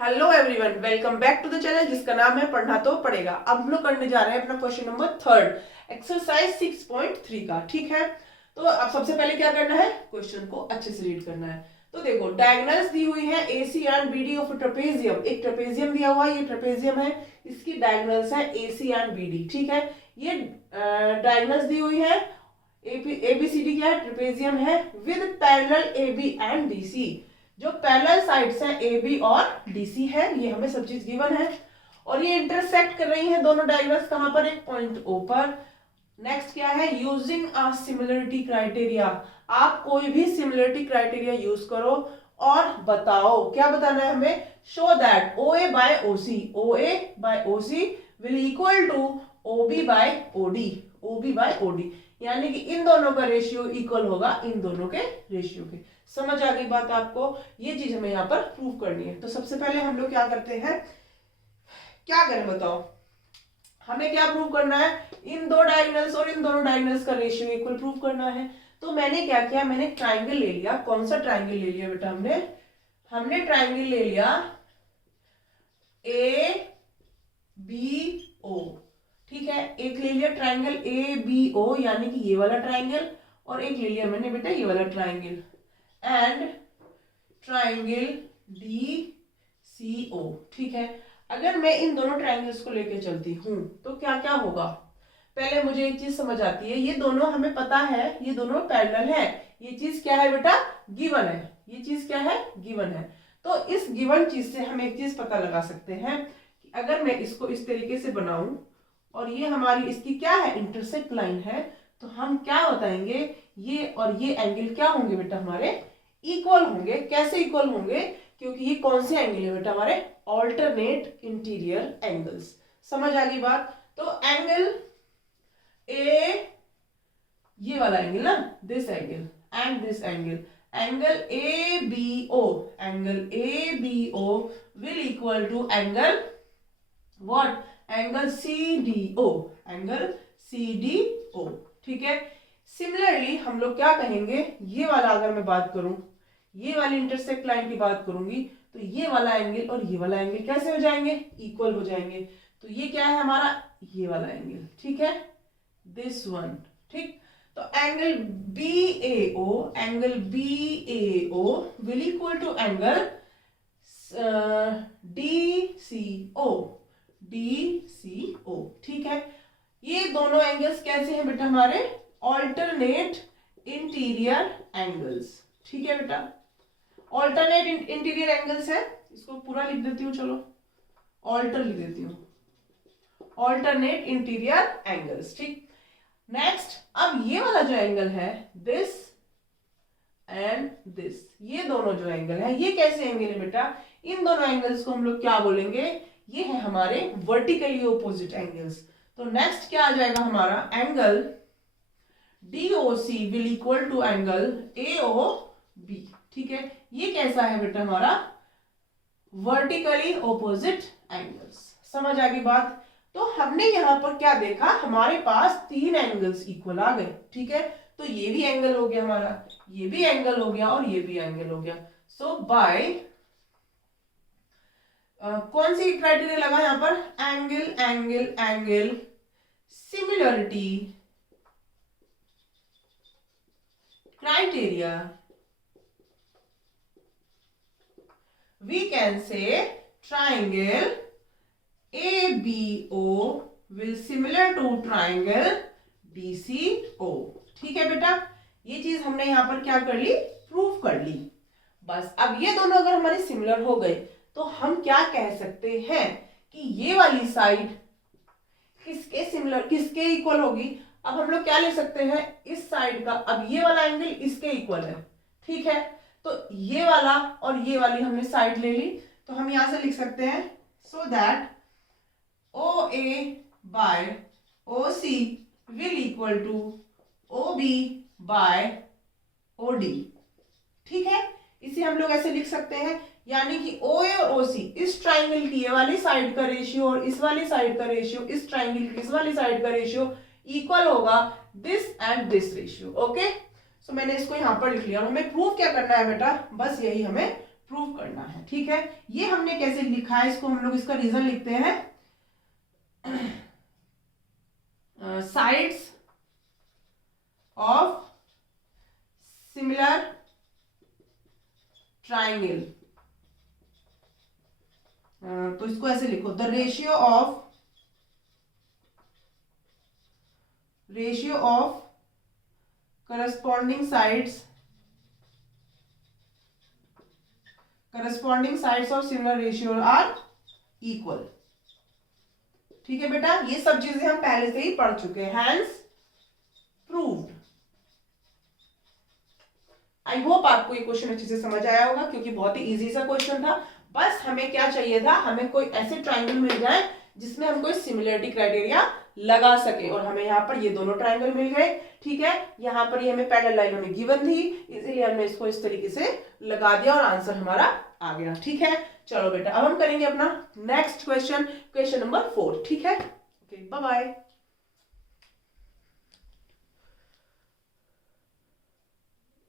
Hello everyone, welcome back to the channel जिसका नाम है पढ़ना तो पड़ेगा। अब हम लोग करने जा रहे हैं अपना क्वेश्चन नंबर 3 एक्सरसाइज 6.3 का। ठीक है, तो अब सबसे पहले क्या करना है, क्वेश्चन को अच्छे से रीड करना है। तो देखो, डायगोनल्स दी हुई है AC and BD of trapezium. एक ट्रेपेजियम दिया हुआ है, ये ट्रेपेजियम है, इसकी डायगोनल्स है AC एंड BD। ठीक है, ये डायगोनल्स दी हुई है। ABCD क्या है, ट्रेपेजियम है with parallel AB and BC। जो पैरेलल साइड्स हैं AB और DC है, ये हमें सब चीज गिवन है। और ये इंटरसेक्ट कर रही हैं दोनों डायगोनल्स कहां पर, एक पॉइंट O पर। नेक्स्ट क्या है, यूजिंग अ सिमिलरिटी क्राइटेरिया। आप कोई भी सिमिलरिटी क्राइटेरिया यूज करो और बताओ, क्या बताना है हमें, show that OA by OC will equal to OB by OD, यानी कि इन दोनों का रेशियो इक्वल होगा इन दोनों के रेशियो के। समझ आ गई बात आपको, ये चीज हमें यहाँ पर प्रूव करनी है। तो सबसे पहले हम लोग क्या करते हैं, क्या करें बताओ, हमें क्या प्रूव करना है, इन दो डायगोनल्स और इन दोनों डायगोनल्स का रेशियो इक्वल प्रूव करना है। तो मैंने क्या किया, मैंने ट्राइंगल ले लिया। कौन सा ट्राइंगल ले लिया बेटा, हमने ट्राइंगल ले लिया ABO। ठीक है, एक ले लिया ट्राइंगल ABO यानी कि ये वाला ट्राइंगल, और एक ले लिया मैंने बेटा ये वाला ट्राइंगल, एंड ट्राइंगल DCO। ठीक है, अगर मैं इन दोनों ट्राइंगल्स को लेकर चलती हूं तो क्या क्या होगा, पहले मुझे एक चीज समझ आती है, ये दोनों हमें पता है ये दोनों पैरेलल है। ये चीज क्या है बेटा, गिवन है। ये चीज क्या है, गिवन है। तो इस गिवन चीज से हम एक चीज पता लगा सकते हैं कि अगर मैं इसको इस तरीके से बनाऊं और ये हमारी इसकी क्या है, इंटरसेक्ट लाइन है, तो हम क्या बताएंगे, ये और ये एंगल क्या होंगे बेटा, हमारे इक्वल होंगे। कैसे इक्वल होंगे, क्योंकि ये कौन से एंगल है बेटा, हमारे ऑल्टरनेट इंटीरियर एंगल्स। समझ आ गई बात। तो एंगल ए, ये वाला एंगल ना, this angle and this angle, angle ABO will equal to angle what, angle CDO। ठीक है, सिमिलरली हम लोग क्या कहेंगे, ये वाला अगर मैं बात करूं, ये वाली इंटरसेक्ट लाइन की बात करूंगी, तो ये वाला एंगल और ये वाला एंगल कैसे हो जाएंगे, इक्वल हो जाएंगे। तो ये क्या है हमारा, ये वाला एंगल। ठीक है, दिस वन। ठीक, तो angle BAO will equal to angle DCO। ठीक है, ये दोनों एंगल्स कैसे हैं बेटा, हमारे ऑल्टरनेट इंटीरियर एंगल्स। ठीक है बेटा, ऑल्टरनेट इंटीरियर एंगल्स है। इसको पूरा लिख देती हूँ, चलो ऑल्टर लिख देती हूँ, ऑल्टरनेट इंटीरियर एंगल्स। ठीक, नेक्स्ट, अब ये वाला जो एंगल है, दिस एंड दिस, ये दोनों जो एंगल है, ये कैसे एंगल है बेटा, इन दोनों एंगल्स को हम लोग क्या बोलेंगे, ये है हमारे वर्टिकली ऑपोजिट एंगल्स। तो नेक्स्ट क्या आ जाएगा हमारा, angle DOC will equal to angle AOB। ठीक है, ये कैसा है बेटा, हमारा वर्टिकली ऑपोजिट एंगल्स। समझ आ गई बात। तो हमने यहां पर क्या देखा, हमारे पास तीन एंगल्स इक्वल आ गए। ठीक है, तो ये भी एंगल हो गया हमारा, ये भी एंगल हो गया और ये भी एंगल हो गया। सो बाय कौन सी क्राइटेरिया लगा यहां पर, angle similarity criteria, we can say triangle ABO will similar to triangle DCO। ठीक है बेटा, ये चीज हमने यहां पर क्या कर ली, प्रूव कर ली। बस अब ये दोनों अगर हमारे सिमिलर हो गए तो हम क्या कह सकते हैं कि ये वाली साइड किसके सिमिलर, किसके इक्वल होगी। अब हम लोग क्या ले सकते हैं, इस साइड का, अब ये वाला एंगल इसके इक्वल है। ठीक है, तो ये वाला और ये वाली हमने साइड ले ली, तो हम यहां से लिख सकते हैं, so that OA by OC will equal to OB by OD। ठीक है, इसे हम लोग ऐसे लिख सकते हैं, यानी कि OA और OC, इस ट्राइंगल की ये वाली साइड का रेशियो और इस वाली साइड का रेशियो, इस ट्राइंगल की इस वाली साइड का रेशियो इक्वल होगा this and this ratio. Okay, so मैंने इसको यहां पर लिख लिया। हमें प्रूव क्या करना है बेटा, बस यही हमें प्रूव करना है। ठीक है, ये हमने कैसे लिखा है, इसको हम लोग इसका रीजन लिखते हैं साइड्स ऑफ सिमिलर ट्राइंगल। तो इसको ऐसे लिखो, the ratio of corresponding sides of similar ratio are equal. ठीक है बेटा, ये सब चीजें हम पहले से ही पढ़ चुके हैं, हैंस प्रूव्ड। आई होप आपको ये क्वेश्चन अच्छे से समझ आया होगा, क्योंकि बहुत ही इजी सा क्वेश्चन था। बस हमें क्या चाहिए था, हमें कोई ऐसे ट्राइंगल मिल जाए जिसमें हम कोई सिमिलरिटी क्राइटेरिया लगा सके, और हमें यहाँ पर ये दोनों ट्राइंगल मिल गए। ठीक है, यहाँ पर ये हमें पैरेलल लाइनों में गिवन थी, इसीलिए हमने इसको इस तरीके से लगा दिया और आंसर हमारा आ गया। ठीक है, चलो बेटा अब हम करेंगे अपना नेक्स्ट क्वेश्चन, क्वेश्चन नंबर 4। ठीक है, ओके, बाय बाय।